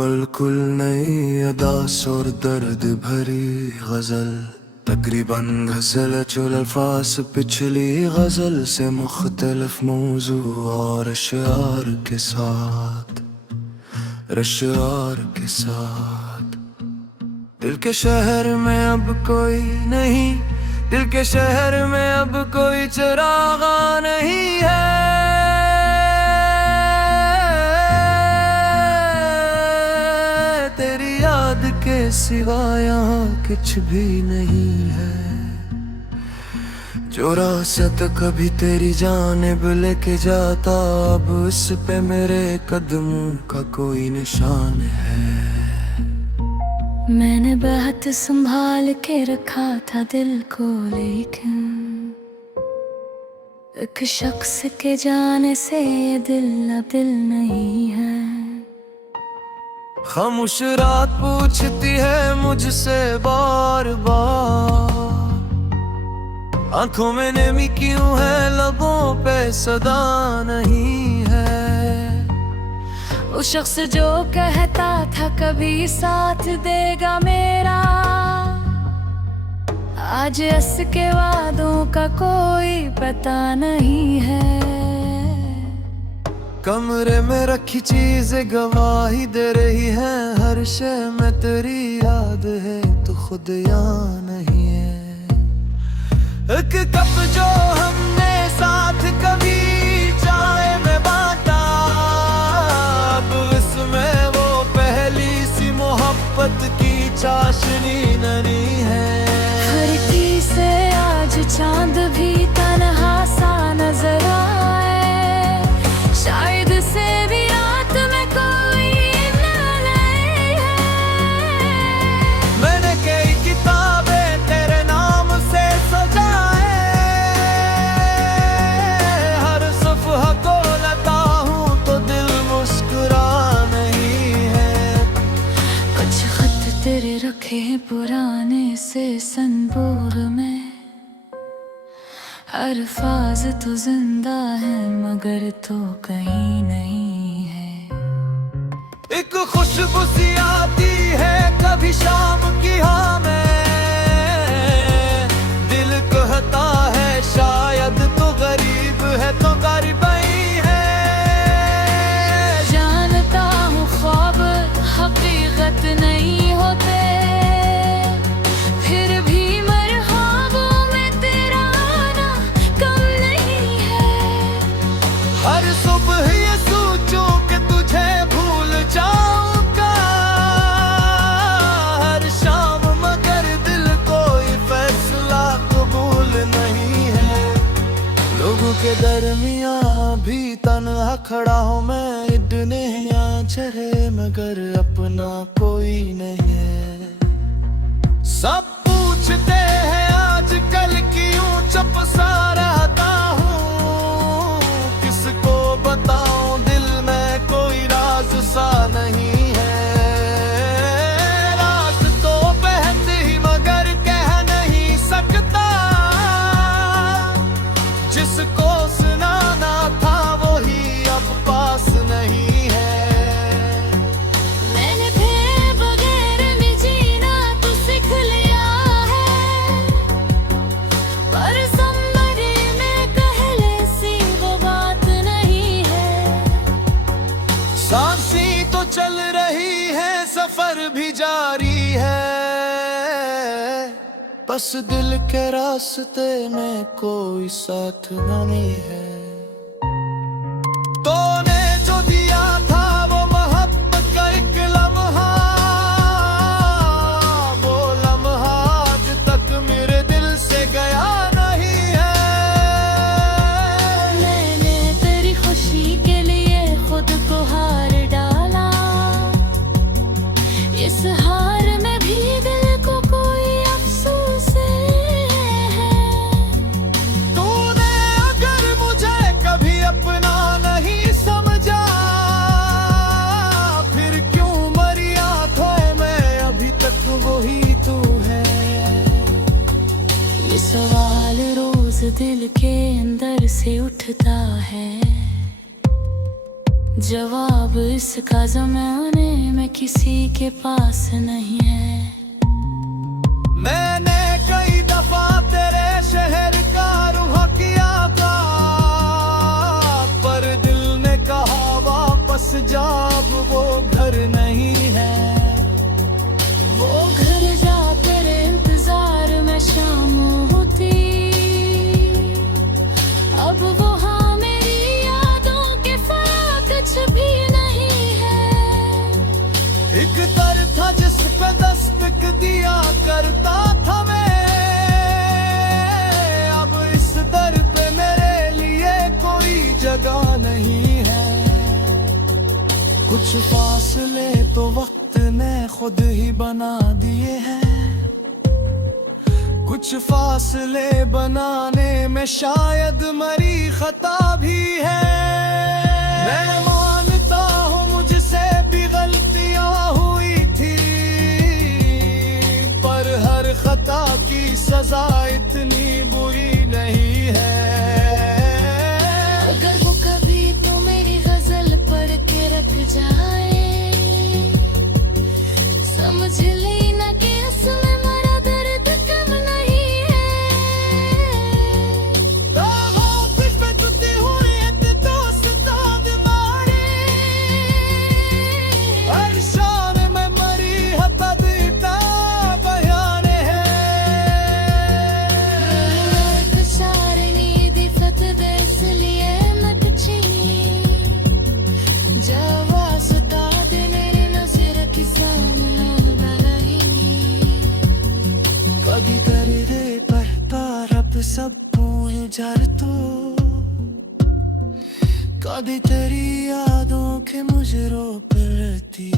बिल्कुल नई अदास और दर्द भरी गजल, तकरीबन गजल चुल अल्फाज पिछली गजल से मुख्तलिफ मौजू और अशआर के साथ, दिल के शहर में अब कोई नहीं, दिल के शहर में अब कोई चिरागा नहीं है। तेरी याद के सिवा यहाँ कुछ भी नहीं है। जो रास्ता कभी तेरी जानिब लेके जाता, अब उस पे मेरे कदमों का कोई निशान है। मैंने बहुत संभाल के रखा था दिल को, लेकिन एक शख्स के जाने से ये दिल अब दिल नहीं है। खामोश रात पूछती है मुझसे बार बार, आंखों में नमी क्यों है, लबों पे सदा नहीं है। वो शख्स जो कहता था कभी साथ देगा मेरा, आज इसके वादों का कोई पता नहीं है। कमरे में रखी चीजें गवाही दे रही है, हर शय में तेरी याद है तो खुद यहाँ नहीं है। एक कप जो हमने साथ कभी चाय में बांटा, अब इसमें वो पहली सी मोहब्बत की चाशनी नहीं है। खिड़की से आज चांद भी तन्हा सा नजर आए, शायद से भी रात में कोई नहीं है। मैंने कई किताबें तेरे नाम से सजाए, हर सफ़हा को लेता हूँ तो दिल मुस्कुरा नहीं है। कुछ खत तेरे रखे हैं पुराने से संदूक में, अल्फाज तो जिंदा है मगर तो कहीं नहीं है। एक खुशबू सी आती है कभी शाम की हाँ में, दिल कहता है शायद तो गरीब है तो गरीबी है। जानता हूँ ख्वाब हकीकत नहीं होते, फिर भी मरहबों में तेरा आना कम नहीं है। हर सुबह ये सोचूं कि तुझे भूल जाऊंगा, हर शाम मगर दिल कोई फैसला कबूल नहीं है। लोगों के दरमियां भी तन्हा खड़ा हूँ मैं, इतने चढ़े मगर अपना कोई नहीं है। सब पूछते हैं आजकल क्यों चुप सा रहता हूँ, किसको बताऊं दिल में कोई राज सा नहीं है। राज तो बहते ही मगर कह नहीं सकता, जिसको सुनाना था वही अब पास नहीं है। मैंने तेरे बगैर भी जीना तो सीख लिया है, पर समझे में पहले सी वो बात नहीं है। सांसी तो चल रही है सफर भी जारी है, बस दिल के रास्ते में कोई साथ नहीं है। तूने जो दिया था वो मोहब्बत का एक लम्हा, वो लम्हा आज तक मेरे दिल से गया नहीं है। मैंने तेरी खुशी के लिए खुद को हार डाला, इस हार में भी दिल को कोई अफसोस है। तूने अगर मुझे कभी अपना नहीं समझा, फिर क्यों मरी आंखों में अभी तक वही तू है। ये सवाल रोज दिल के अंदर से उठता है, जवाब इसका ज़माने में किसी के पास नहीं है। मैंने कई दफा तेरे शहर का रुख किया था, पर दिल ने कहा वापस जा, अब वो घर नहीं है। वो घर जा तेरे इंतजार में शाम होती, अब वहाँ मेरी यादों के साथ कुछ भी नहीं है। एक दर था जिस पे दस्तक दिया करता था मैं, अब इस दर पे मेरे लिए कोई जगह नहीं है। कुछ फासले तो वक्त ने खुद ही बना दिए हैं, कुछ फासले बनाने में शायद मरी खता भी है। मैं मानता हूँ मुझसे भी गलतियाँ हुई थी, पर हर खता की सजा इतनी बुरी नहीं है। अगर वो कभी तो मेरी गजल पढ़ के रख जाए, समझ लेना कि उसमें मेरा दर्द कम नहीं है। कुछ पे टूटी हुई एक दोस्तान मारे, हर शान में मरी हता दीता बयाने कुशारनी दी फत देस लिए नटची, जवा सुता दिले नजर की सामने कदी तेरी रे पढ़ता रब सब भूल जार तो, कदी तेरी यादों के मुझे रो पड़ती।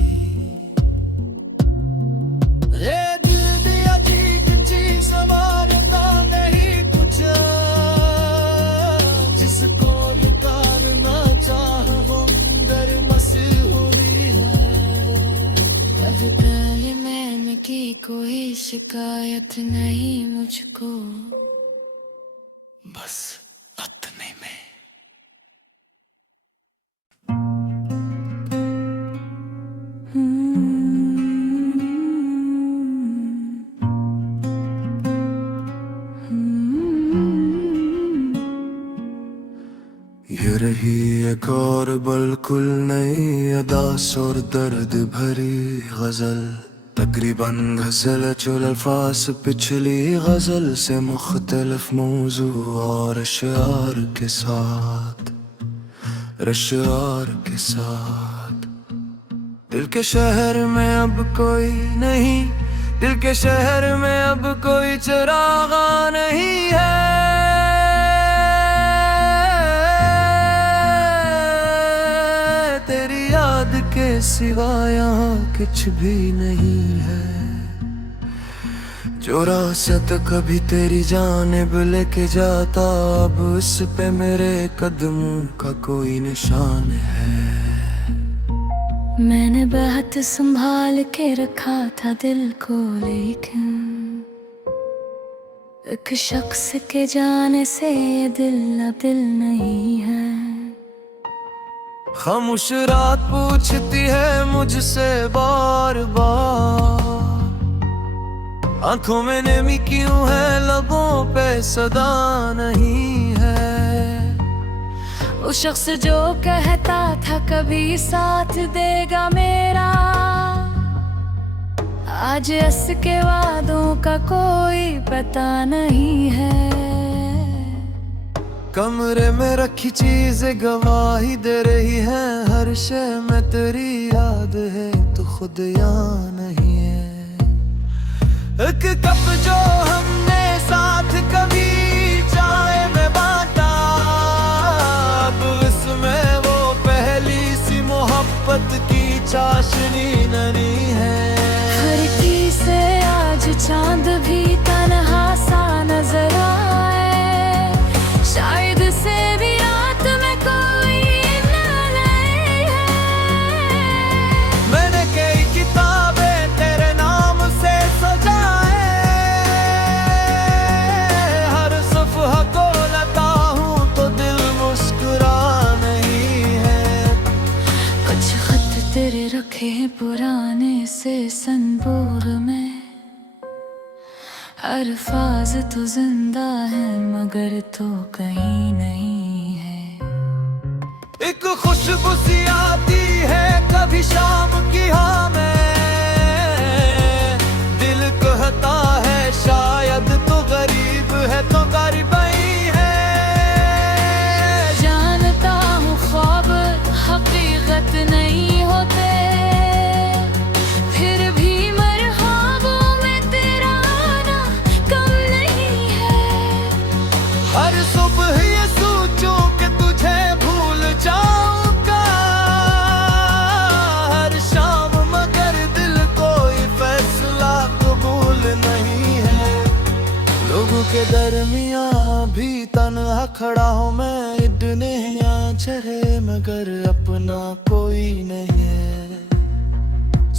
रे दिल दिया जीत चीज मारता नहीं कुछ, जिसको निकालना चाह वो अंदर मशहूरी है। अब पहले मैंने की कोई शिकायत नहीं मुझको, बस अतने में। ये रही एक और बिल्कुल नई अदास और दर्द भरी गजल, तकरीबन गजल चुल अल्फाज पिछली गजल से मुख्तलिफ मौजू और अशआर के साथ, अशआर के साथ। दिल के शहर में अब कोई नहीं, दिल के शहर में अब कोई चिरागा नहीं है। तेरी याद के सिवा यहाँ कुछ भी नहीं है। जो रास्ता कभी तेरी जानिब लेके जाता, अब उस पे मेरे कदमों का कोई निशान है। मैंने बहुत संभाल के रखा था दिल को, लेकिन एक शख्स के जाने से ये दिल अब दिल नहीं है। खामोश रात पूछती है मुझसे बार बार, आंखों में नमी क्यों है, लबों पे सदा नहीं है। वो शख्स जो कहता था कभी साथ देगा मेरा, आज इसके वादों का कोई पता नहीं है। कमरे में रखी चीजें गवाही दे रही है, हर शय में तेरी याद है तो खुद यहाँ नहीं है। एक कप जो हमने साथ कभी चाय में बांटा, अब इसमें वो पहली सी मोहब्बत की चाशनी नहीं है। खिड़की से आज चांद भी तन्हा सा नजर आए, शायद से भी रात में कोई न लाए है। मैंने कई किताबें तेरे नाम से सजाए, हर सफ़हा को लता हूँ तो दिल मुस्कुरा नहीं है। कुछ खत तेरे रखे हैं पुराने से संबोग में। अल्फाज तो जिंदा है मगर तो कहीं नहीं है। एक खुशबू सी आती है कभी शाम की हाँ में, दिल कहता है शायद तो गरीब है तो गरीब ही है। जानता हूँ ख्वाब हकीकत नहीं होते, फिर भी मरहबों में तेरा आना कम नहीं है। हर सुबह ये सोचूं कि तुझे भूल जाऊंगा, हर शाम मगर दिल कोई फैसला कबूल नहीं है। लोगों के दरमियां भी तन्हा खड़ा हूँ मैं, इतने यहाँ चढ़े मगर अपना कोई नहीं है।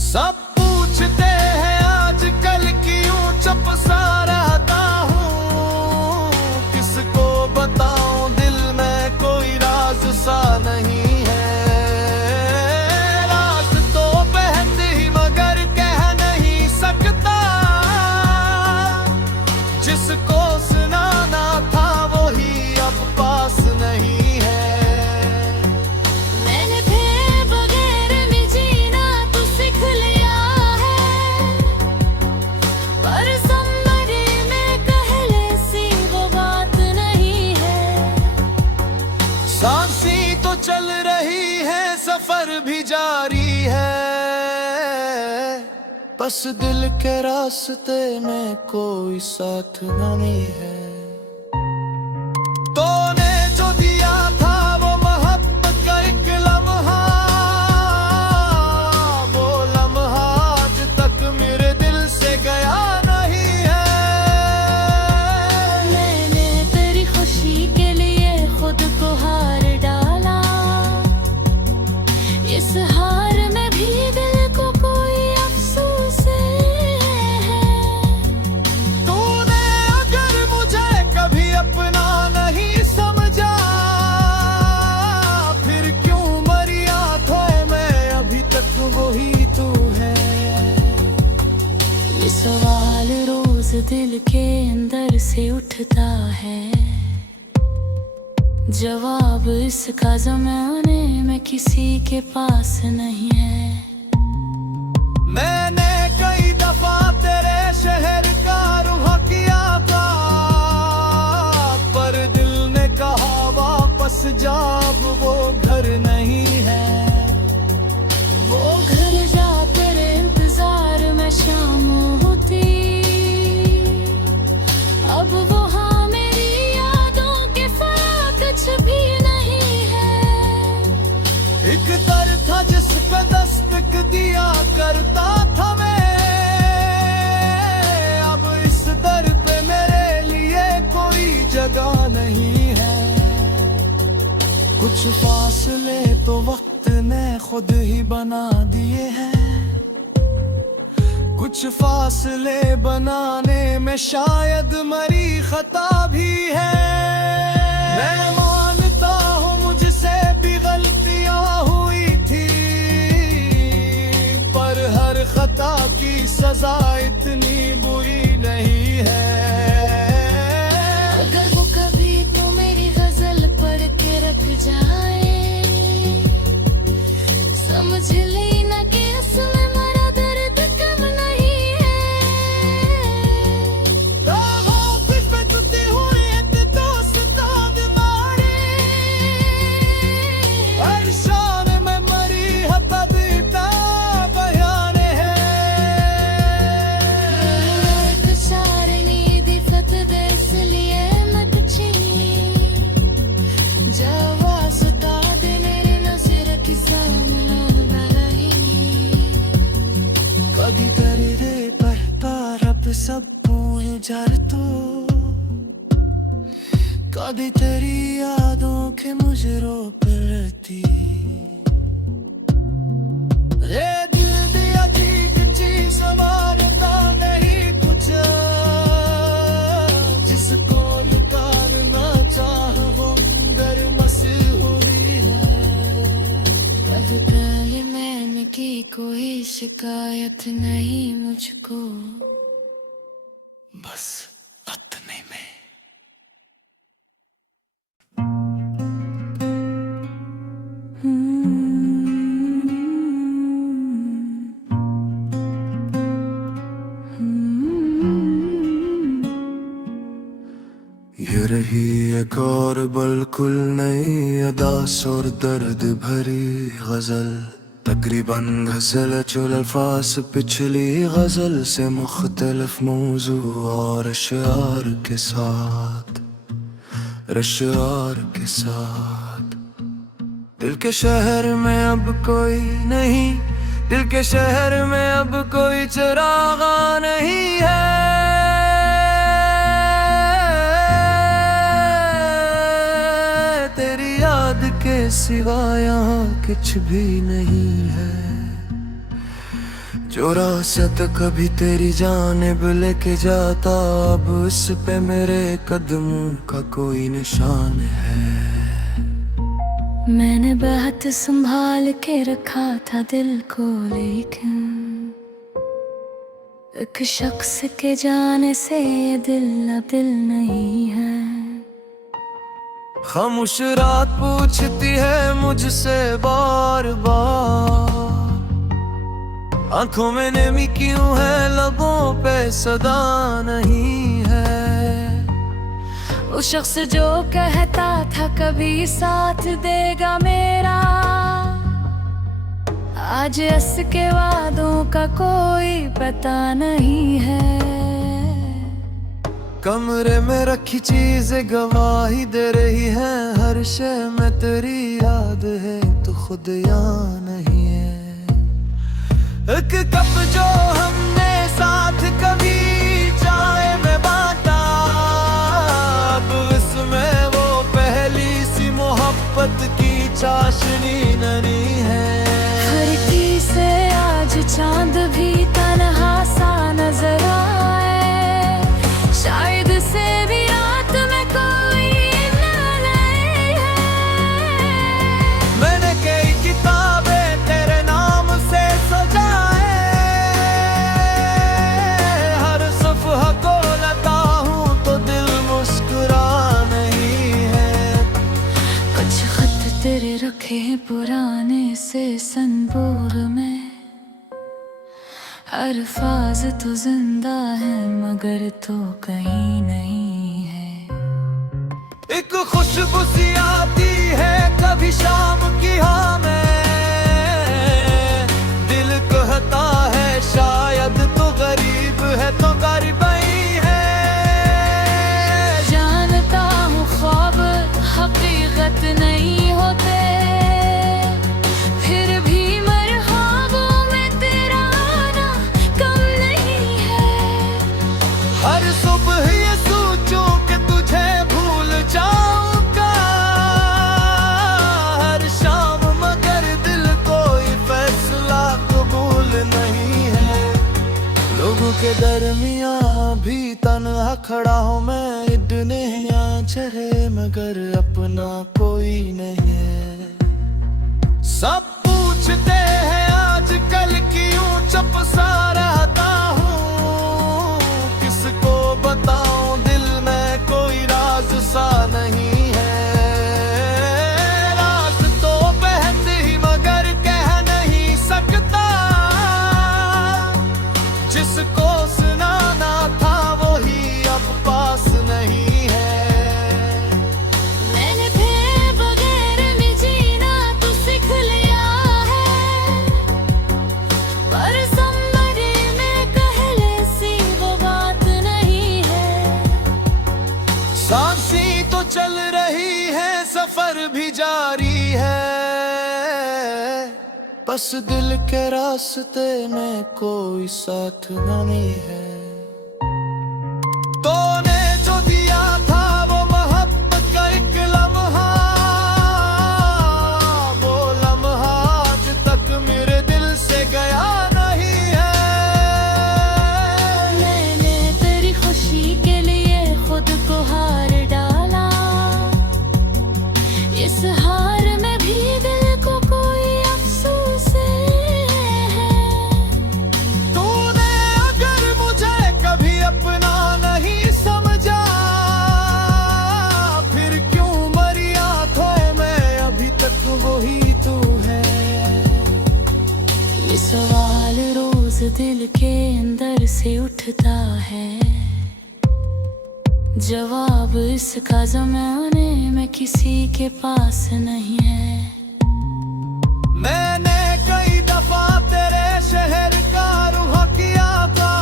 सब पूछते हैं आजकल क्यों चुप सा रहता हूँ, किसको बताऊं दिल में कोई राज सा नहीं है। राज तो बहते ही मगर कह नहीं सकता, जिसको सुनाना था वही अब पास नहीं है। मैंने फिर बगैर में जीना तो सीख लिया है, पर समझे में कहले सी वो बात नहीं है। सांसें तो चल रही है सफर भी जारी है, बस दिल के रास्ते में कोई साथ नहीं है। तूने जो दिया था वो मोहब्बत का एक लम्हा, वो लम्हा आज तक मेरे दिल से गया नहीं है। मैंने तेरी खुशी के लिए खुद को हार डाला, इस हार में भी दिल को कोई अफसोस है। तूने अगर मुझे कभी अपना नहीं समझा, फिर क्यों मरी आंखों में अभी तक वही तू है। ये सवाल रोज दिल के अंदर से उठता है, जवाब इसका ज़माने में किसी के पास नहीं है। मैंने कई दफा तेरे शहर का रुख किया था, पर दिल ने कहा वापस जा, अब वो घर नहीं है। वो घर जा तेरे इंतजार में शाम होती, अब वहाँ मेरी यादों के साथ कुछ भी नहीं है। एक दर था जिस पे दस्तक दिया करता था मैं, अब इस दर पे मेरे लिए कोई जगह नहीं है। कुछ फासले तो वक्त ने खुद ही बना दिए हैं, कुछ फासले बनाने में शायद मरी खता भी है। मैं मानता हूँ मुझसे भी गलतियाँ हुई थी, पर हर खता की सजा इतनी बुरी नहीं है। अगर वो कभी तो मेरी गजल पढ़ के रख जाए, समझ लेना कि उसमें मेरा दर्द कम नहीं है। कुछ बचते हुए तो सताद मारे, हर शान में मरी हता दीता बयाने एक शारनी दी फतवे इसलिए मत छीन, जवा सता देने न सिर की सामना नहीं। कभी तेरी रे पढ़ता रब सब भूल जार तो, कभी तेरी यादों के मुझे रो पड़ती। रे दिल दिया ठीक चीज मारता नहीं कुछ, जिसको लुटाना चाह वो अंदर मशहूरी है। कभी पहले मैंने की कोई कोई शिकायत नहीं मुझको, बस इतने में। ये रही एक और बिल्कुल नई अदास और दर्द भरी गजल, तकरीबन गजल चुल अल्फाज पिछली गजल से मुख्तलिफ मौजू और अशआर के साथ, अशआर के साथ। दिल के शहर में अब कोई नहीं, दिल के शहर में अब कोई चिरागा नहीं है। तेरी याद के सिवा यहाँ कुछ भी नहीं है। जो रास्ता कभी तेरी जानिब लेके जाता, अब उस पे मेरे कदमों का कोई निशान है। मैंने बहुत संभाल के रखा था दिल को, लेकिन एक शख्स के जाने से ये दिल अब दिल नहीं है। खामोश रात पूछती है मुझसे बार बार, आंखों में नमी क्यों है, लबों पे सदा नहीं है। वो शख्स जो कहता था कभी साथ देगा मेरा, आज उसके वादों का कोई पता नहीं है। कमरे में रखी चीजें गवाही दे रही है, हर शय में तेरी याद है तो खुद यहाँ नहीं है। एक कप जो हमने साथ कभी चाय में बांटा, अब इसमें वो पहली सी मोहब्बत की चाशनी नहीं है। खिड़की से आज चांद भी तन्हा सा नजर आए, शायद से भी रात में कोई न लाए है। मैंने कई किताबें तेरे नाम से सजाए, हर सफ़हा को लता हूँ तो दिल मुस्कुरा नहीं है। कुछ खत तेरे रखे हैं पुराने से संदूक में, अल्फाज तो जिंदा है मगर तो कहीं नहीं है। एक खुशबू सी आती है कभी शाम की हाँ में, दिल कहता है शायद तो गरीब है तो गरीब ही है। जानता हूँ ख्वाब हकीकत नहीं होते, फिर भी मरहबों में तेरा आना कम नहीं है। हर सुबह ये सोचूं कि तुझे भूल जाऊंगा, हर शाम मगर दिल कोई फैसला कबूल नहीं है। लोगों के दरमियां भी तन्हा खड़ा हूँ मैं, इतने यहाँ चढ़े मगर अपना कोई नहीं है। सब पूछते हैं आजकल क्यों चुप सा रहता हूँ, किसको बताऊं दिल में कोई राज सा नहीं है। राज तो बहते ही मगर कह नहीं सकता, जिसको सुनाना था वही अब पास नहीं है। मैंने तेरे बगैर में जीना तो सीख लिया है, पर समझे में कहले सी वो बात नहीं है। सांसें तो चल रही है सफर भी जारी है, बस दिल के रास्ते में कोई साथ नहीं है। तूने जो दिया था वो मोहब्बत का एक लम्हा, वो लम्हा आज तक मेरे दिल से गया नहीं है। मैंने तेरी खुशी के लिए खुद को हार डाला, इस हार में भी दिल को कोई अफसोस है। दिल के अंदर से उठता है, जवाब इसका ज़माने में किसी के पास नहीं है। मैंने कई दफा तेरे शहर का रुख किया था,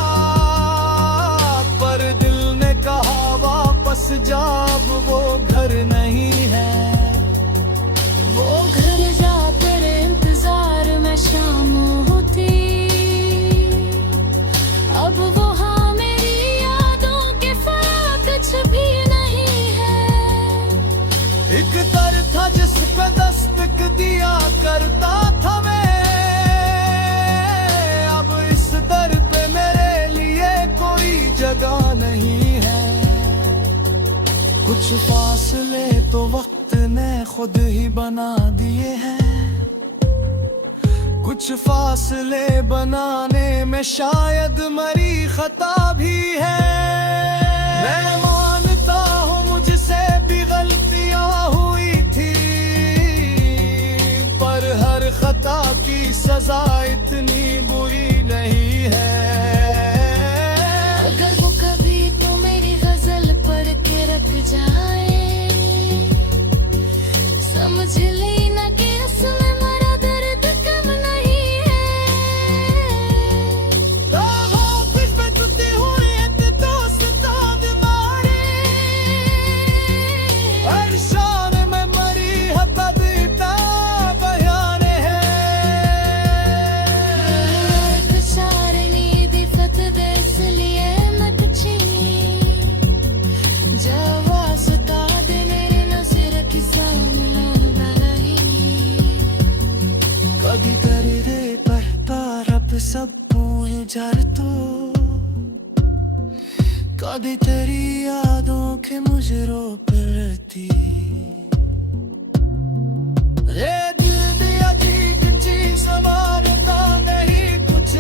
पर दिल ने कहा वापस जा, अब वो घर नहीं है। वो घर जा तेरे इंतजार में शाम होती, अब वहाँ मेरी यादों के फराक कुछ भी नहीं है। एक दर था जिस पे दस्तक दिया करता था मैं, अब इस दर पे मेरे लिए कोई जगह नहीं है। कुछ फासले तो वक्त ने खुद ही बना दिए हैं, कुछ फासले बनाने में शायद मरी खता भी है। मैं मानता हूँ मुझसे भी गलतियाँ हुई थी, पर हर खता की सजा इतनी बुरी नहीं है। अगर वो कभी तो मेरी गजल पढ़ के रख जाए, समझ लेना कि इसमें मेरा दर्द कम नहीं है। कुछ बचते हुए दोस्ता मारे, हर शान में मरी हपदता बयान है। विचारणी दी फतदे इसलिए मत छीनी, जवासता देने न सिर की सामना कभी करे रे पढ़ता रब सब जार तो, कभी तेरी यादों के मुझे रो पड़ती। रे दिल दिया अजीब चीज मारता नहीं कुछ,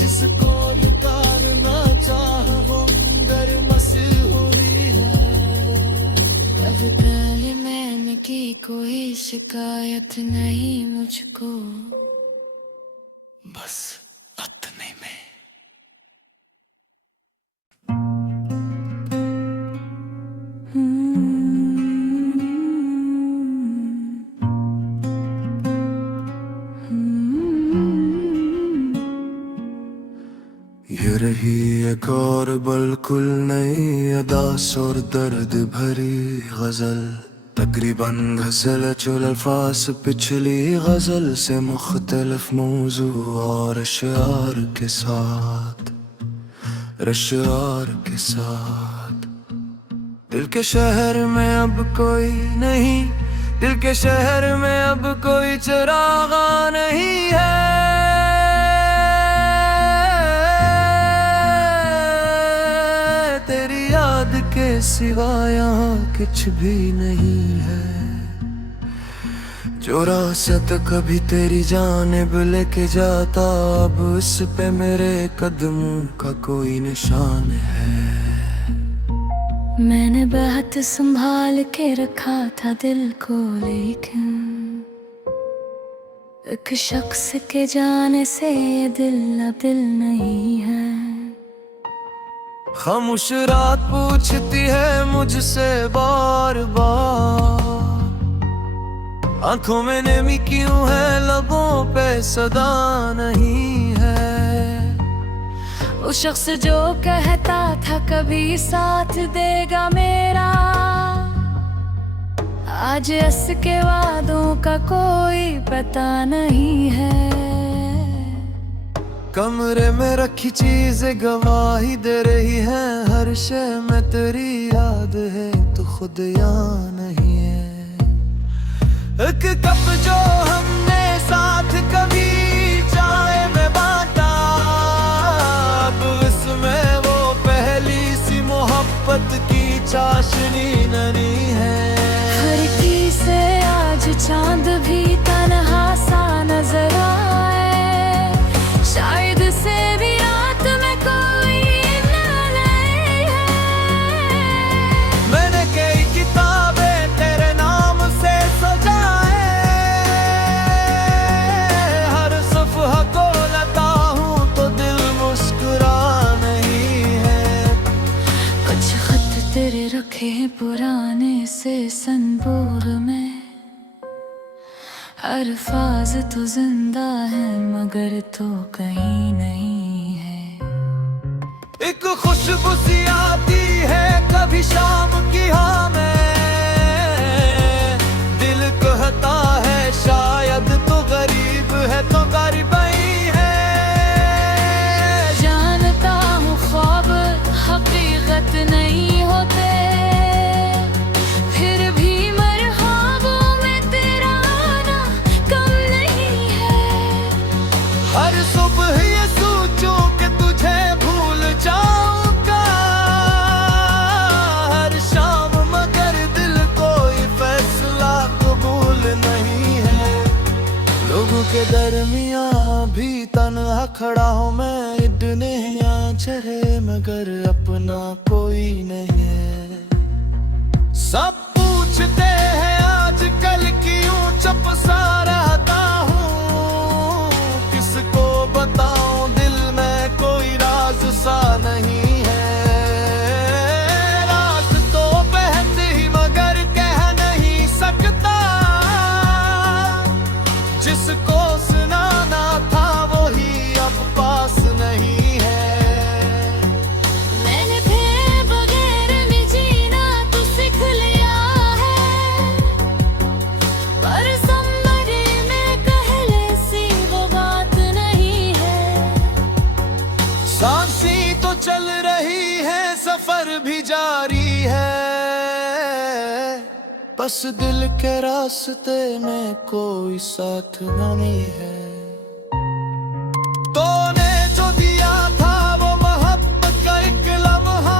जिसको निकारना चाह वो अंदर मशहूरी है। कभी पहले मैंने की कोई शिकायत नहीं मुझको, बस इतने में। ये रही एक और बिल्कुल नई अदास और दर्द भरी गजल, तकरीबन गजल चुल अल्फाज पिछली गजल से मुख्तलिफ मौजू और अशआर के साथ, अशआर के साथ। दिल के शहर में अब कोई नहीं, दिल के शहर में अब कोई चिरागा नहीं है। तेरी याद के सिवा यहाँ कुछ भी नहीं है। जो रास्ता कभी तेरी जानिब लेके जाता, अब उस पे मेरे कदमों का कोई निशान है। मैंने बहुत संभाल के रखा था दिल को, लेकिन एक शख्स के जाने से ये दिल अब दिल नहीं है। खामोश रात पूछती है मुझसे बार बार, आंखों में नमी क्यों है, लबों पे सदा नहीं है। वो शख्स जो कहता था कभी साथ देगा मेरा, आज इसके वादों का कोई पता नहीं है। कमरे में रखी चीजें गवाही दे रही है, हर शय में तेरी याद है तो खुद यहाँ नहीं है। एक कप जो हमने साथ कभी चाय में बांटा, अब इसमें वो पहली सी मोहब्बत की चाशनी नहीं है। खिड़की से आज चांद भी तन्हा सा नजर आए, शायद से भी रात में कोई न लाए है। मैंने कई किताबें तेरे नाम से सजाए, अल्फाज तो जिंदा है मगर तो कहीं नहीं है। एक खुशबू सी आती है कभी शाम की हाँ में, दिल कहता है शायद तो गरीब है तो गरीब ही है। जानता हूँ ख्वाब हकीकत नहीं होते, फिर भी मरहबों में तेरा आना कम नहीं है। हर सुबह ये सोचूं कि तुझे भूल जाऊंगा, हर शाम मगर दिल कोई फैसला कबूल नहीं है। लोगों के दरमियां भी तन्हा खड़ा हूं मैं, इतने चढ़े मगर अपना कोई नहीं है। सब पूछते हैं आजकल क्यों चुप सा रहता हूँ, किसको बताऊं दिल में कोई राज सा नहीं है। राज तो बहते ही मगर कह नहीं सकता, जिसको सुनाना था वही अब पास नहीं है। मैंने फिर बगैर में जीना तो सीख लिया है, पर समझे में कहले सी वो बात नहीं है। सांसी तो चल रही है सफर भी जारी है, बस दिल के रास्ते में कोई साथ नहीं है। तूने जो दिया था वो मोहब्बत का एक लम्हा,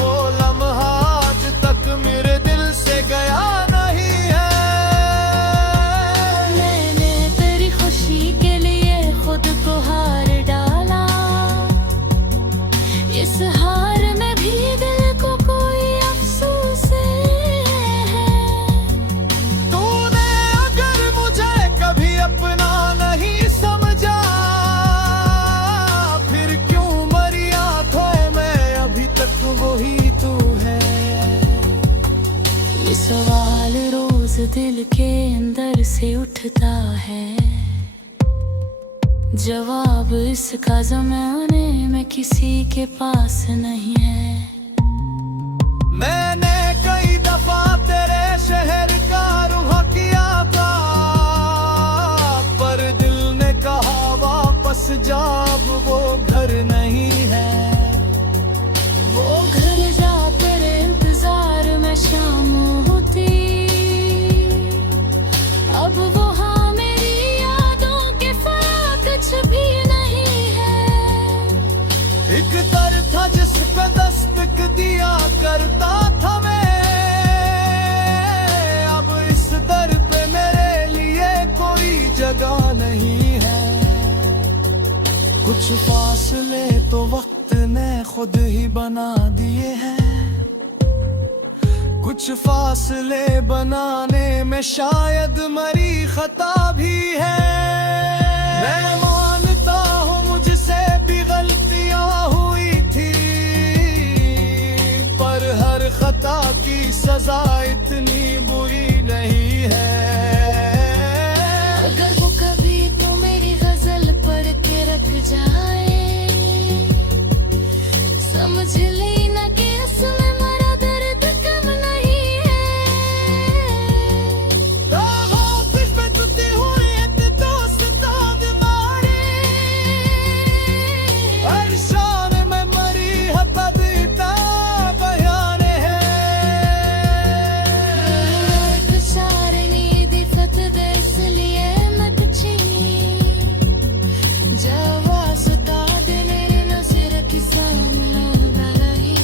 वो लम्हा आज तक मेरे दिल से गया नहीं है। मैंने तेरी खुशी के लिए खुद को हार डाला, इस हार में भी दिल को कोई अफसोस है। तूने अगर मुझे कभी अपना नहीं समझा, फिर क्यों मरी आंखों में अभी तक वही तू है। ये सवाल रोज दिल के अंदर से उठता है, जवाब इसका ज़माने में किसी के पास नहीं है। मैंने कई दफा तेरे शहर का रुख किया था, पर दिल ने कहा वापस जा अब वो घर नहीं है। वो घर जा तेरे इंतजार में शाम होती, अब वो हाँ मेरी यादों के फराक कुछ भी नहीं है। एक दर था जिस पे दस्तक दिया करता था मैं, अब इस दर पे मेरे लिए कोई जगह नहीं है। कुछ फासले तो वक्त ने खुद ही बना दिए हैं, कुछ फासले बनाने में शायद मरी खता भी है। मैं मानता हूँ मुझसे भी गलतियां हुई थी, पर हर खता की सजा इतनी बुरी नहीं है। अगर वो कभी तो मेरी गजल पढ़ के रख जाए, समझ लेना कि उसमें मेरा दर्द कम नहीं है। फिर पे टूटे हुए ते दोस्तां दे मारे, हर शान में मरी हता देता बयान है। कुचारनी दी फत दे इसलिए मत छीन, जवा सुता दिले नजर की सामने न रही।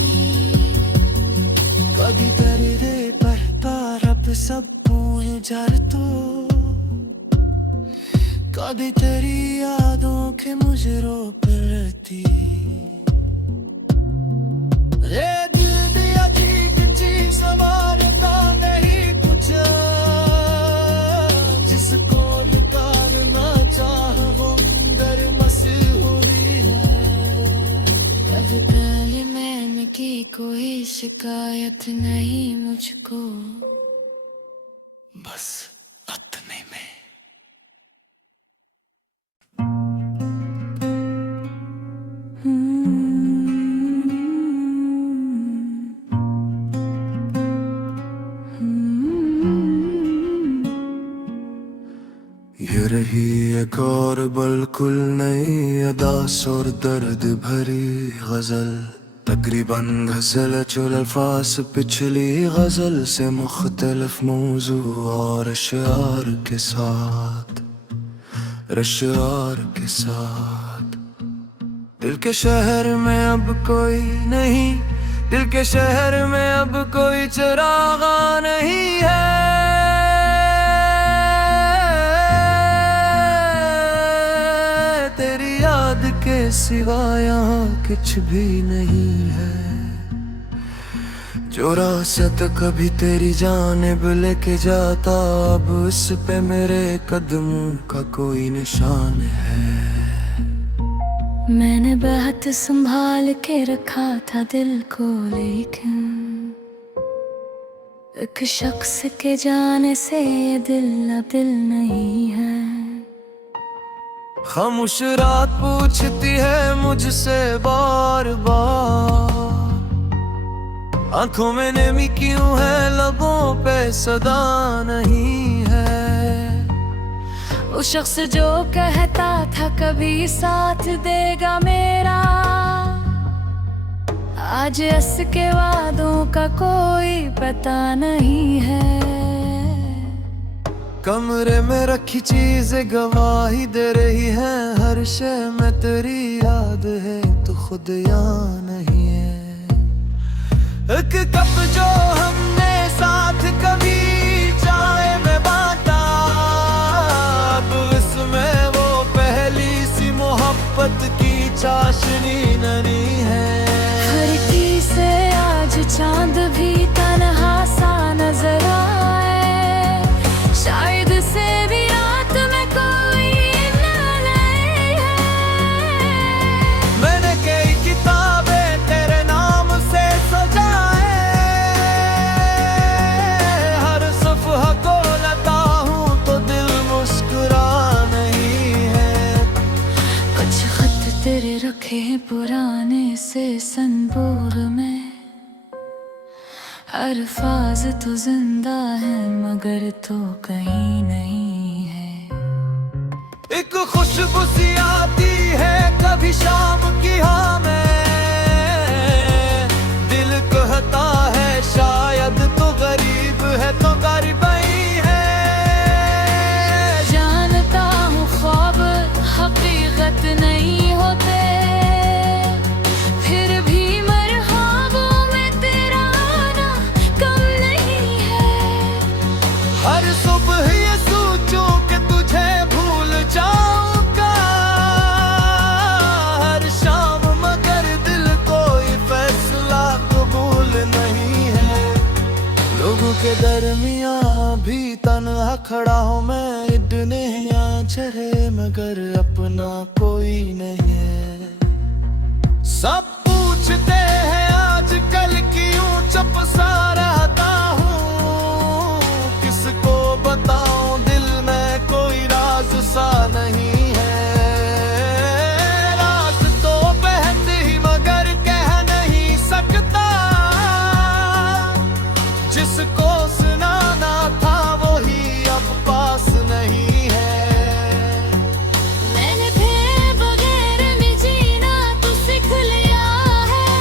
कभी तेरे रे पढ़ता रब सब जार तो, कभी तेरी यादों के मुझे रो पड़ती। रे दिल दिया ठीक चीज संवारता नहीं कुछ, जिसको निकारना चाह वो अंदर मशहूरी है। कभी पहले मैंने की कोई शिकायत नहीं मुझको, बस उतने में। ये रही एक और बिल्कुल नई अदास और दर्द भरी गजल, तकरीबन घसल चुल अल्फाज पिछली गजल से मुख्तलिफ मौजू और अशआर के साथ, दिल के शहर में अब कोई नहीं, दिल के शहर में अब कोई चिरागा नहीं है। तेरी याद के सिवा यहाँ कुछ भी नहीं है। जो रास्ता कभी तेरी जानिब लेके जाता, अब उस पे मेरे कदमों का कोई निशान है। मैंने बहुत संभाल के रखा था दिल को, लेकिन एक शख्स के जाने से ये दिल अब दिल नहीं है। खामोश रात पूछती है मुझसे बार बार, आंखों में नमी क्यों है, लबों पे सदा नहीं है। वो शख्स जो कहता था कभी साथ देगा मेरा, आज इसके वादों का कोई पता नहीं है। कमरे में रखी चीजें गवाही दे रही है, हर शय में तेरी याद है तो खुद यहाँ नहीं है। एक कप जो हमने साथ कभी चाय में बांटा, अब इसमें वो पहली सी मोहब्बत की चाशनी नहीं है। खिड़की से आज चांद भी तन्हा सा नजर आए, शायद से भी रात में कोई न लाए है। मैंने कई किताबें तेरे नाम से सजाए, हर सफ़हा को लता हूँ तो दिल मुस्कुरा नहीं है। कुछ खत तेरे रखे हैं पुराने से संदूक में, अल्फाज तो जिंदा है मगर तो कहीं नहीं है। एक खुशबू सी आती है कभी शाम की हाँ में, दिल कहता है शायद तो गरीब है तो गरीब ही है। जानता हूँ ख्वाब हकीकत नहीं होते, फिर भी मरहबों में तेरा आना कम नहीं है। हर सुबह ये सोचूं कि तुझे भूल जाऊंगा, हर शाम मगर दिल कोई फैसला कबूल नहीं है। लोगों के दरमियां भी तन्हा खड़ा हूं मैं, इतने चढ़े मगर अपना कोई नहीं है। सब पूछते हैं आजकल क्यों चुप सा रहता हूँ, किसको बताऊं दिल में कोई राज सा नहीं है। राज तो बहते ही मगर कह नहीं सकता, जिसको सुनाना था वही अब पास नहीं है। मैंने फिर बगैर में जीना तो सीख लिया है,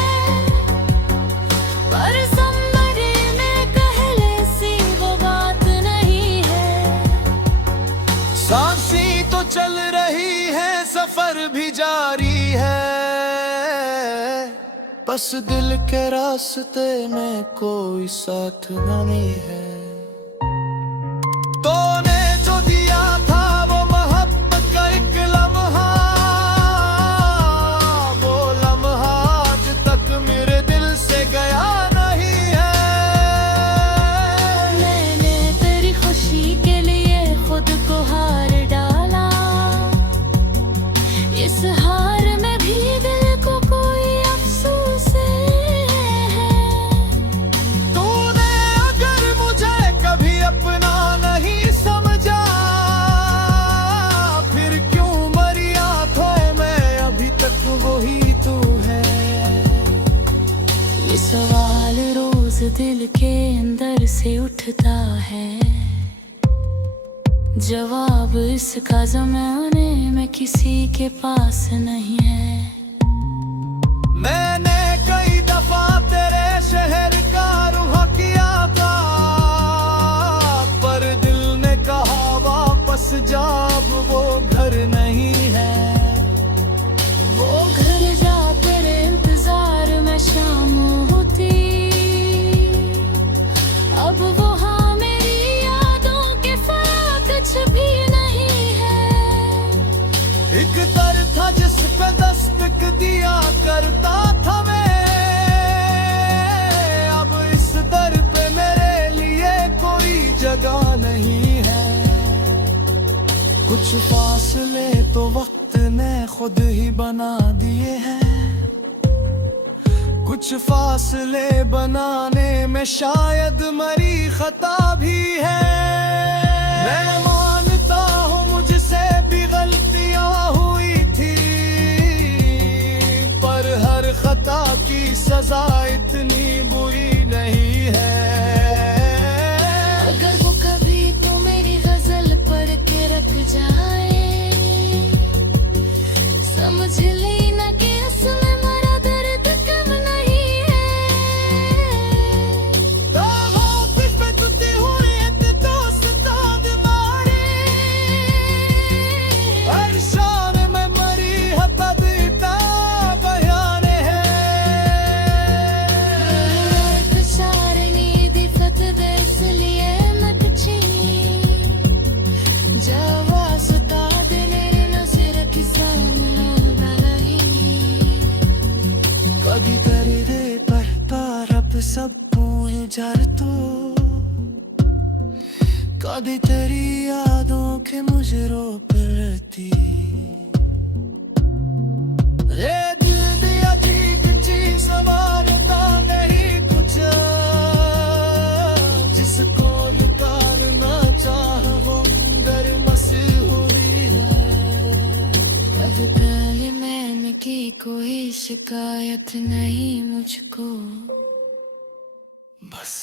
पर समझे में पहले सी वो बात नहीं है। सांसें तो चल रही है सफर भी जारी है, बस दिल के रास्ते में कोई साथ नहीं है। तूने जो दिया था वो मोहब्बत का एक लम्हा, वो लम्हा आज तक मेरे दिल से गया नहीं है। मैंने तेरी खुशी के लिए खुद को हार डाला, इस हार में भी दिल को कोई अफसोस है। तूने अगर मुझे दिखता है। जवाब इसका ज़माने में किसी के पास नहीं है। मैंने कई दफा तेरे शहर का रुख किया था, पर दिल ने कहा वापस जा, अब वो घर नहीं है। वो घर जा तेरे इंतजार में शाम होती, अब वहाँ मेरी यादों के फराक कुछ भी नहीं है। एक दर था जिस पे दस्तक दिया करता था मैं, अब इस दर पे मेरे लिए कोई जगह नहीं है। कुछ फासले तो वक्त ने खुद ही बना दिए हैं, कुछ फासले बनाने में शायद मरी खता भी है। मैं मानता हूँ मुझसे भी गलतियाँ हुई थी, पर हर खता की सजा इतनी बुरी नहीं है। अगर वो कभी तो मेरी गजल पढ़ के रख जाए, समझ लेना कि असल में मेरा दर्द कम नहीं है। वापस पे तुती हुई ते दोस्तां मारे, हर शान में मरी हता दीता बयान है। कशारनी दी फतदे इसलिए मत छीन, जवा सुता दिले न सिर की सामने कदी तेरी रे पढ़ता रब सब जर तो, कदी तेरी यादों के मुझे रो पड़ती। ये दिल दिया अजीब चीज मारता नहीं कुछ, जिसको उतारना चाह वो अंदर मशहूरी है। अब पहले मैंने की कोई शिकायत नहीं मुझको, बस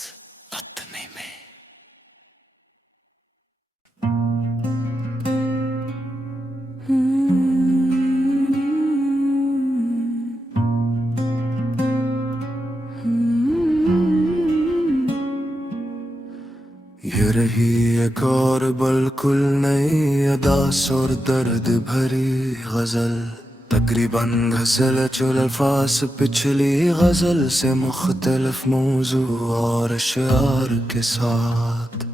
अतने में। ये रही एक और बिल्कुल नई अदास और दर्द भरी गजल, तकरीबन घसल चुल अल्फाज पिछली गजल से मुख्तलिफ मौजू और अशआर के साथ,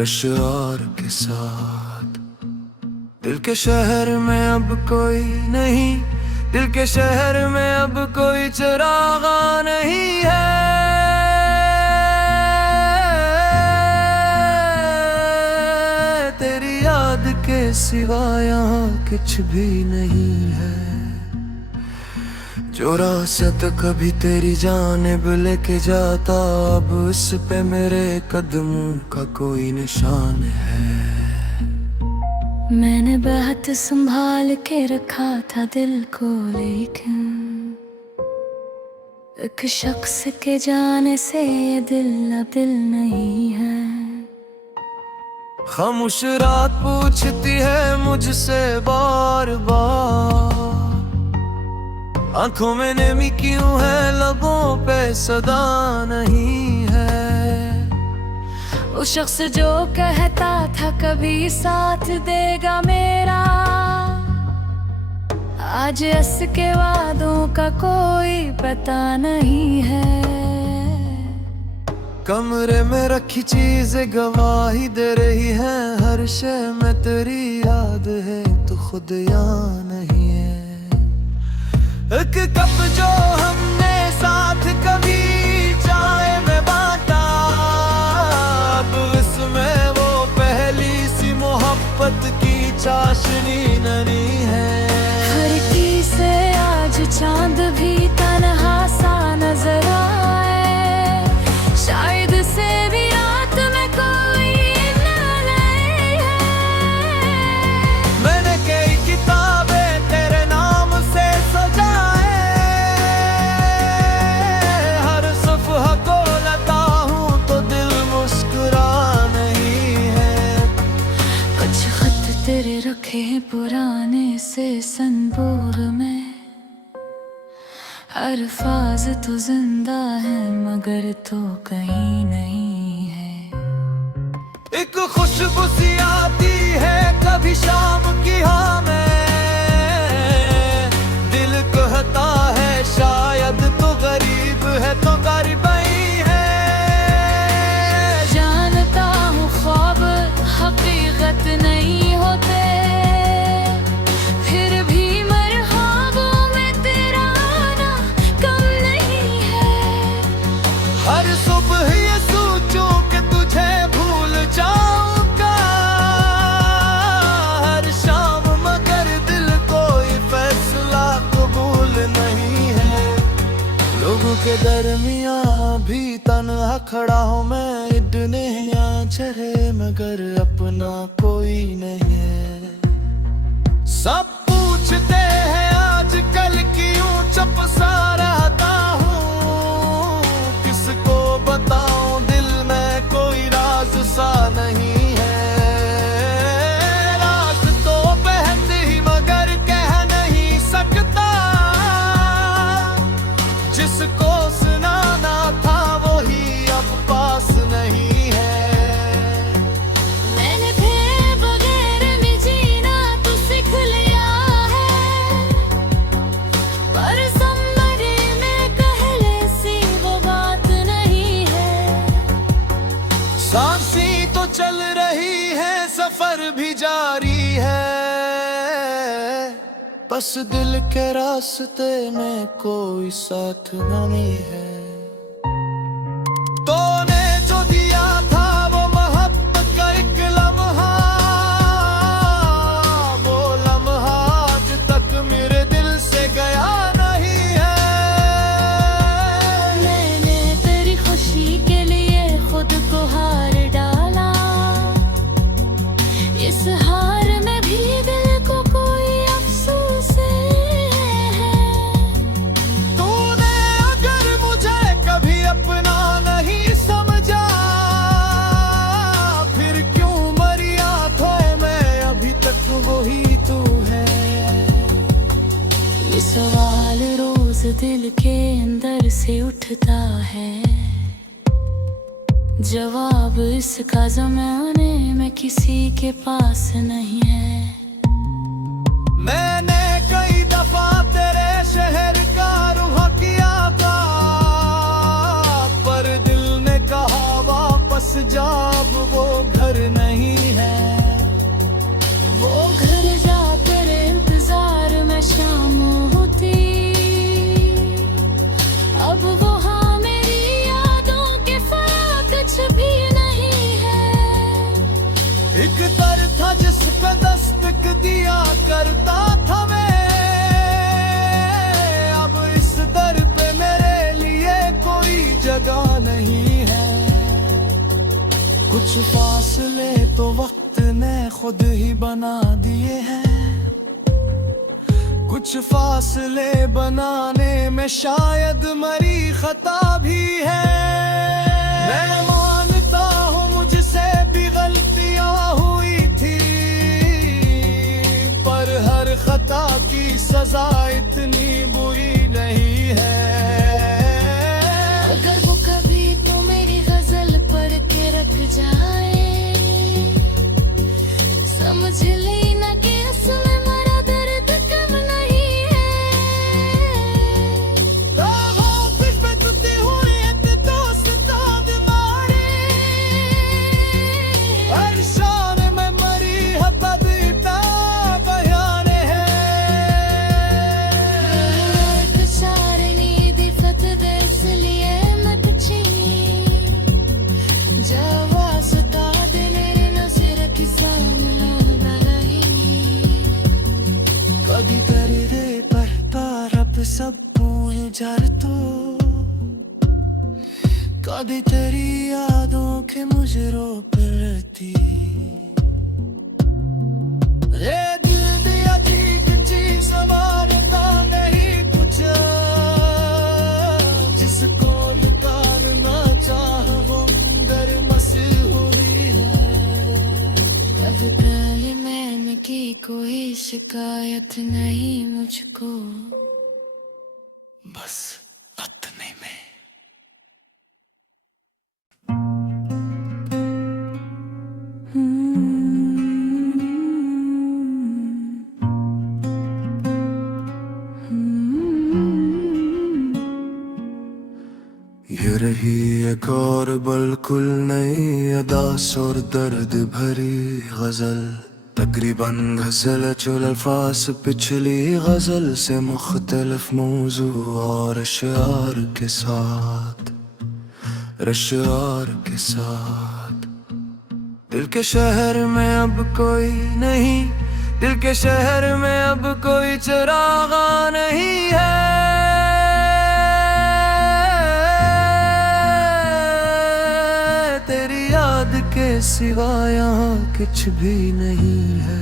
अशआर के साथ। दिल के शहर में अब कोई नहीं, दिल के शहर में अब कोई चिरागा नहीं है। तेरी याद के सिवा यहाँ कुछ भी नहीं है। जो रास्ता कभी तेरी जानिब लेके जाता, अब उस पे मेरे कदमों का कोई निशान है। मैंने बहुत संभाल के रखा था दिल को, लेकिन एक शख्स के जाने से ये दिल अब दिल नहीं है। खामोश रात पूछती है मुझसे बार बार, आंखों में नमी क्यों है, लबों पे सदा नहीं है। वो शख्स जो कहता था कभी साथ देगा मेरा, आज इसके वादों का कोई पता नहीं है। कमरे में रखी चीजें गवाही दे रही है, हर शय में तेरी याद है तो खुद यहाँ नहीं है। एक कप जो हमने साथ कभी चाय में बांटा, अब इसमें वो पहली सी मोहब्बत की चाशनी नहीं है। खिड़की से आज चांद भी तन्हा सा नजर आए, शायद से भी रात में कोई नहीं है। मैंने कई किताबें तेरे नाम से सजाए, हर सफ़हा को लेता हूँ तो दिल मुस्कुराए। होने से संबूर में अल्फाज तो जिंदा है मगर तो कहीं नहीं है। एक खुशबू सी आती है कभी शाम की हाँ में, दिल कहता है शायद तो गरीब है तो गरीब ही है। जानता हूँ ख्वाब हकीकत नहीं होते, फिर भी मरहबों में तेरा आना कम नहीं है। हर सुबह ये सोचूं कि तुझे भूल जाऊंगा, हर शाम मगर दिल कोई फैसला कबूल नहीं है। लोगों के दरमियां भी तन्हा खड़ा हूं मैं, इतने यहाँ चढ़े मगर अपना कोई नहीं है। सब पूछते हैं आजकल क्यों चुप सा रहता हूँ, किसको बताऊं दिल में कोई राज सा नहीं है। राज तो बहते ही मगर कह नहीं सकता, जिसको सुनाना था वही अब पास नहीं है। मैंने तेरे बगैर में जीना तो सीख लिया है, पर समझे में कहले सी वो बात नहीं है। सांसें तो चल रही है सफर भी जारी है, बस दिल के रास्ते में कोई साथ नहीं है। तूने जो दिया था वो मोहब्बत का एक लम्हा, वो लम्हा आज तक मेरे दिल से गया नहीं है। मैंने तेरी खुशी के लिए खुद को हार डाला, इस हार में भी दिल को कोई अफसोस है। तूने अगर मुझे कभी अपना नहीं समझा, फिर क्यों मरी आंखों में अभी तक वही तू है। ये सवाल रोज दिल के अंदर से उठता है, जवाब इसका ज़माने में किसी के पास नहीं है। मैंने कई दफा तेरे शहर का रुख किया था, पर दिल ने कहा वापस जा, अब वो घर नहीं है। वो घर जा तेरे इंतजार में शाम होती, अब वहाँ मेरी यादों के फराक कुछ भी नहीं है। एक दर था जिस पे दस्तक दिया करता था मैं, अब इस दर पे मेरे लिए कोई जगह नहीं है। कुछ फासले तो वक्त ने खुद ही बना दिए हैं, कुछ फासले बनाने में शायद मरी खता भी है। मैं मानता हूँ मुझसे भी गलतियाँ हुई थी, पर हर खता की सजा इतनी बुरी नहीं है। अगर वो कभी तो मेरी गजल पढ़ के रख जाए, समझ लेना कि असली मेरा दर्द कम नहीं है। फिर पे तुझे हुए ते दोस्त मारे, हर शान में मरी हपद इता बयाने चारनी दी फत देस लिए मत ची, जवा सुता दिले न सिर की सामना रही। कभी तेरी रे पर रब सब भूल जार तो, कभी तेरी यादों के मुझे रोक लेती। रे दिल दिया ठीक चीज मारता नहीं कुछ, जिसको निकालना चाह वो अंदर मशहूरी है। कब पहले मैंने की कोई शिकायत नहीं मुझको, बस अतने में। ये रही एक और बिल्कुल नई अदास और दर्द भरी गजल, तकरीबन गजल चुल अल्फाज पिछली गजल से मुख्तलिफ मौजू और अशआर के साथ, अशआर के साथ। दिल के शहर में अब कोई नहीं, दिल के शहर में अब कोई चिरागा नहीं है। तेरी याद के सिवा यहाँ कुछ भी नहीं है।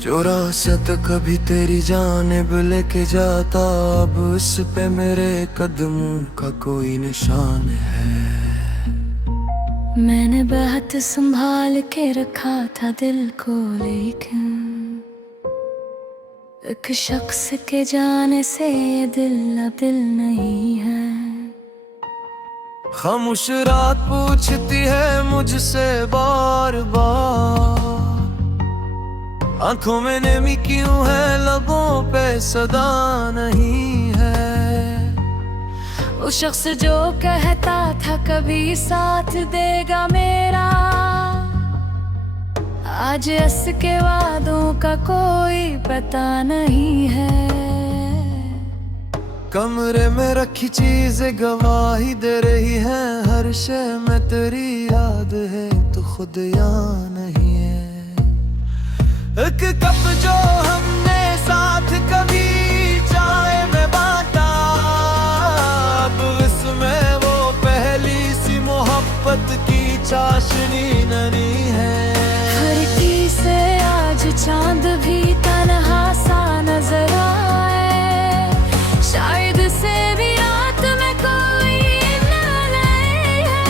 जो रास्ता कभी तेरी जानिब लेके जाता, अब उस पे मेरे कदमों का कोई निशान है। मैंने बहुत संभाल के रखा था दिल को, लेकिन एक शख्स के जाने से ये दिल अब दिल नहीं है। खामोश रात पूछती है मुझसे बार बार, आंखों में नमी क्यों है, लबों पे सदा नहीं है। वो शख्स जो कहता था कभी साथ देगा मेरा, आज इसके वादों का कोई पता नहीं है। कमरे में रखी चीजें गवाही दे रही है, हर शय में तेरी याद है तो खुद यहाँ नहीं है। एक कप जो हमने साथ कभी चाय में बांटा, अब इसमें वो पहली सी मोहब्बत की चाशनी नहीं है। खिड़की से आज चांद भी तन्हा सा नजर आए, शायद से भी रात में कोई न लाए है।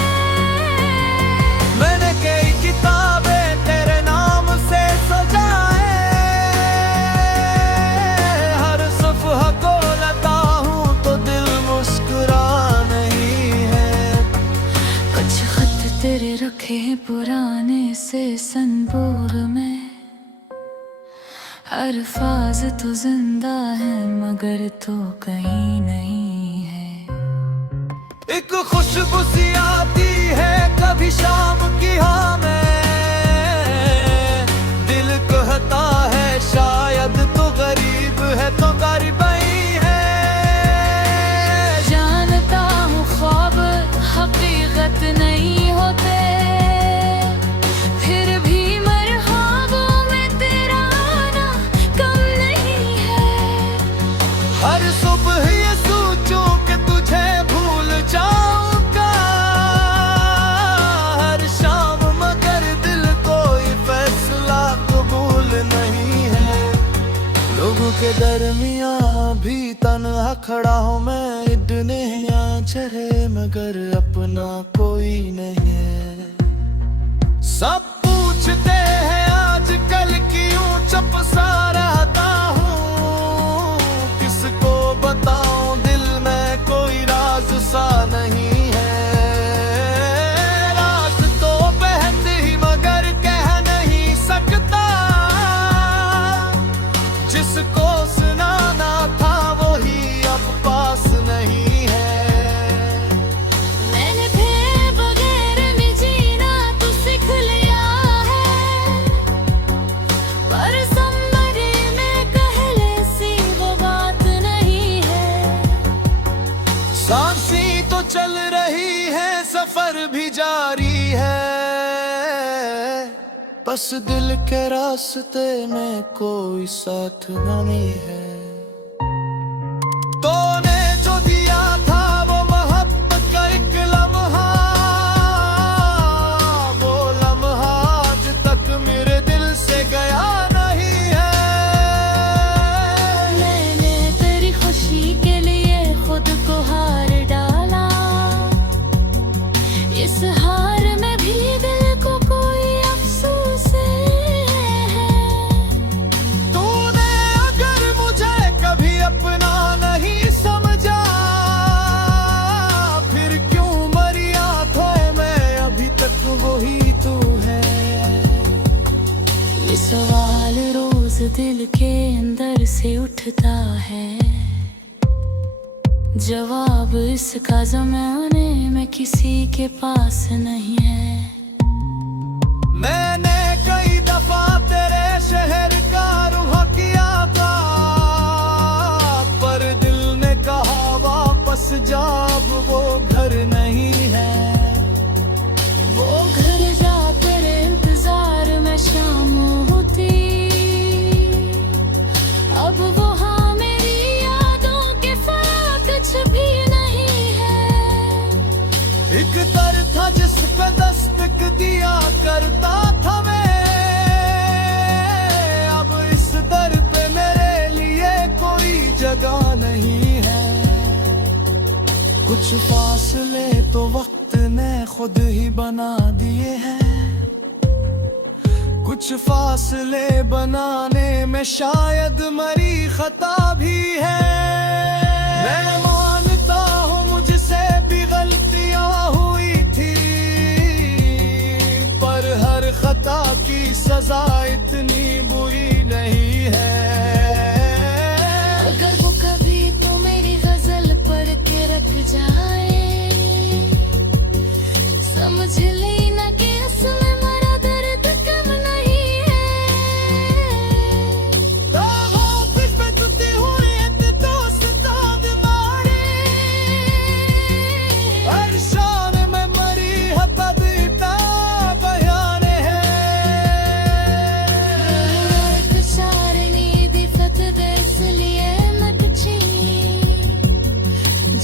मैंने कई किताबें तेरे नाम से सजाए, हर सफ़हा को लता हूँ तो दिल मुस्कुरा नहीं है। कुछ खत तेरे रखे हैं पुराने से संबोग में, अल्फाज तो जिंदा है मगर तो कहीं नहीं है। एक खुशबू सी आती है कभी शाम की हाँ में, दिल कहता है शायद तो गरीब है तो गरीबी है। जानता हूँ ख्वाब हकीकत नहीं होते, फिर भी मरहबों में तेरा आना कम नहीं है। हर सुबह ये सोचूं कि तुझे भूल जाऊंगा, हर शाम मगर दिल कोई फैसला कबूल नहीं है। लोगों के दरमियां भी तन्हा खड़ा हूँ मैं, इतने यहाँ चढ़े मगर अपना कोई नहीं है। सब पूछते हैं आजकल क्यों चुप सा रहता हूँ, किसको बताऊं दिल में कोई राज सा नहीं है। राज तो बहते ही मगर कह नहीं सकता, जिसको सुनाना था वही अब पास नहीं है। मैंने तेरे बगैर में जीना तो सीख लिया है, पर समरे में कहले सी वो बात नहीं है। सांसें तो चल रही है, सफर भी जारी है, बस दिल के रास्ते में कोई साथ नहीं है। तूने जो दिया था वो मोहब्बत का एक लम्हा, वो लम्हा आज तक मेरे दिल से गया नहीं है। मैंने तेरी खुशी के लिए खुद को हार डाला, इस हार में भी दिल को कोई अफसोस है। दिल के अंदर से उठता है, जवाब इसका ज़माने में किसी के पास नहीं है। मैंने कई दफा तेरे शहर का रुख किया था, पर दिल ने कहा वापस जा, अब वो घर नहीं है। वो घर जा तेरे इंतजार में शाम होती, अब वो हाँ मेरी यादों के फराक कुछ भी नहीं है। एक दर था जिस पे दस्तक दिया करता था मैं, अब इस दर पे मेरे लिए कोई जगह नहीं है। कुछ फासले तो वक्त ने खुद ही बना दिए हैं, कुछ फासले बनाने में शायद मरी खता भी है। मैं मानता हूँ मुझसे भी गलतियाँ हुई थी, पर हर खता की सजा इतनी बुरी नहीं है। अगर वो कभी तो मेरी गजल पढ़ के रख जाए, समझ लेना कि असमें मेरा दर्द कम नहीं है। कुछ बचते हुए ते दोस्त मारे, हर शान में मरी हपदीता बयाने है। कुशारनी दी फतद इसलिए मकची,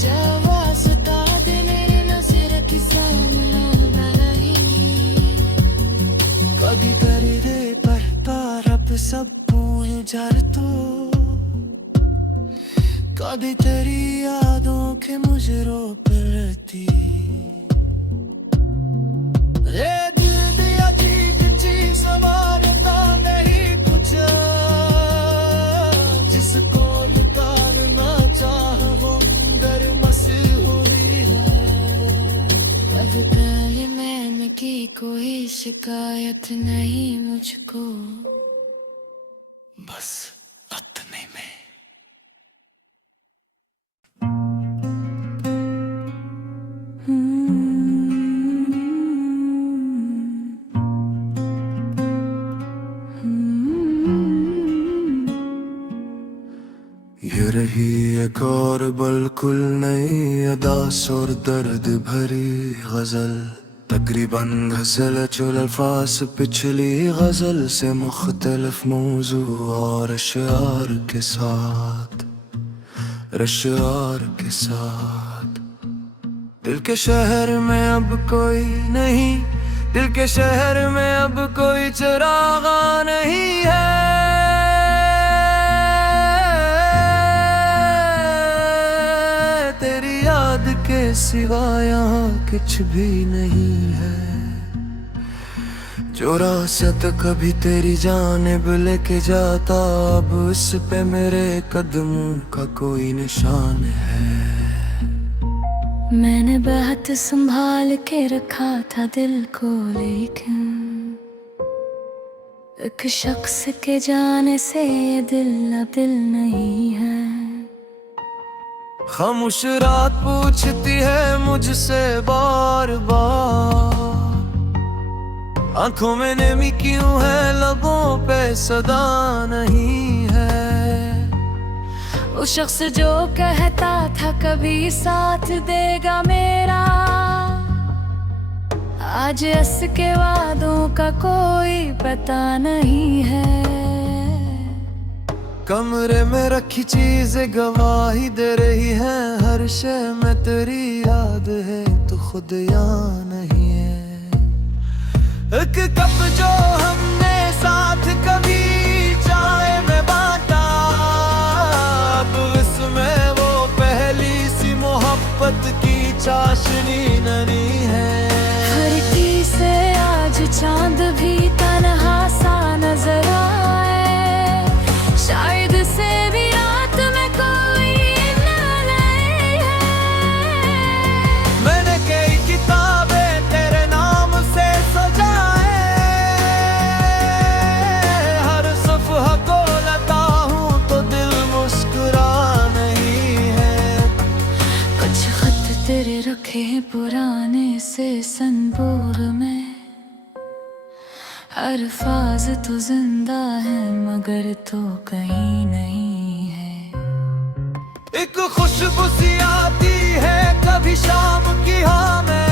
जवा सुता देने न सिर की सामने रही। कभी तेरी रे पढ़ता रब सब भूल जार तो, कभी तेरी यादों के मुझे रो पड़ती। ये दिल दिया ठीक चीज मारता नहीं कुछ, जिसको उतारना चाह वो अंदर मशहूरी है। अब पहले मैंने की कोई शिकायत नहीं मुझको, बस इतने में। ये रही एक और बिल्कुल नई अदास और दर्द भरी गजल, तकरीबन गजल चुल अल्फाज पिछली गजल से मुख्तलिफ मौजू और अशआर के साथ, अशआर के साथ। दिल के शहर में अब कोई नहीं, दिल के शहर में अब कोई चिरागा नहीं है। तेरी याद के सिवा यहाँ कुछ भी नहीं है। जो रास्ता कभी तेरी जानिब लेके जाता, अब उस पे मेरे कदमों का कोई निशान है। मैंने बहुत संभाल के रखा था दिल को, लेकिन एक शख्स के जाने से ये दिल अब दिल नहीं है। खामोश रात पूछती है मुझसे बार बार, आंखों में नमी क्यों है, लबों पे सदा नहीं है। वो शख्स जो कहता था कभी साथ देगा मेरा, आज अस के वादों का कोई पता नहीं है। कमरे में रखी चीजें गवाही दे रही है, हर शय में तेरी याद है तो खुद यहाँ नहीं है। एक कप जो हमने साथ कभी चाय में बांटा, अब इसमें वो पहली सी मोहब्बत की चाशनी नहीं है। हरती से आज चांद भी तन्हा सा नजर आए, शायद से भी रात में कोई न लाए है। मैंने कई किताबें तेरे नाम से सजाए, अल्फाज तो जिंदा है मगर तो कहीं नहीं है। एक खुशबू सी आती है कभी शाम की हाँ में,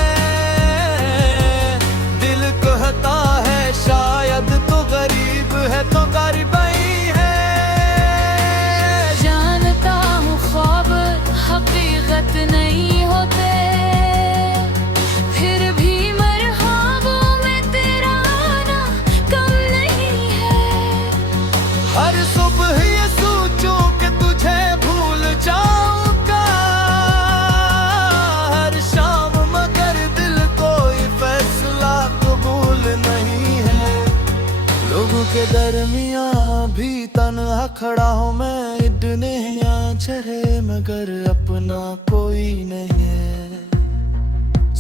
दिल कहता है शायद तो गरीब है तो गरीब ही है। जानता हूँ ख्वाब हकीकत नहीं होते, फिर भी मरहबों में तेरा आना कम नहीं है। हर सुबह ये सोचूं कि तुझे भूल जाऊंगा, हर शाम मगर दिल कोई फैसला कबूल नहीं है। लोगों के दरमिया भी तन्हा खड़ा हूँ मैं, इतने चढ़े मगर अपना कोई नहीं है।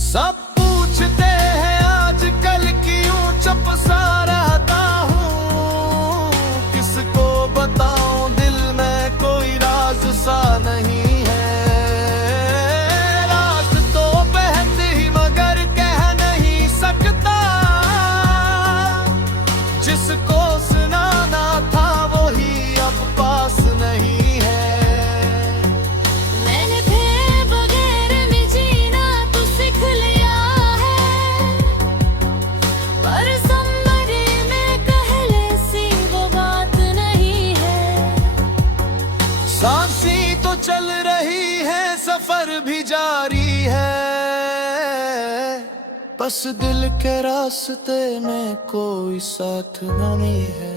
सब पूछते हैं आजकल क्यों चुप सा रहता हूँ, किसको बताऊं दिल में कोई राज सा नहीं है। रात तो बहते ही मगर कह नहीं सकता, जिसको सुनाना था वही अब पास नहीं है। मैंने तेरे बगैर में जीना तो सीख लिया है, पर समझे में कहले सी वो बात नहीं है। सांसें तो चल रही है सफर भी जारी है, बस दिल के रास्ते में कोई साथ नहीं है।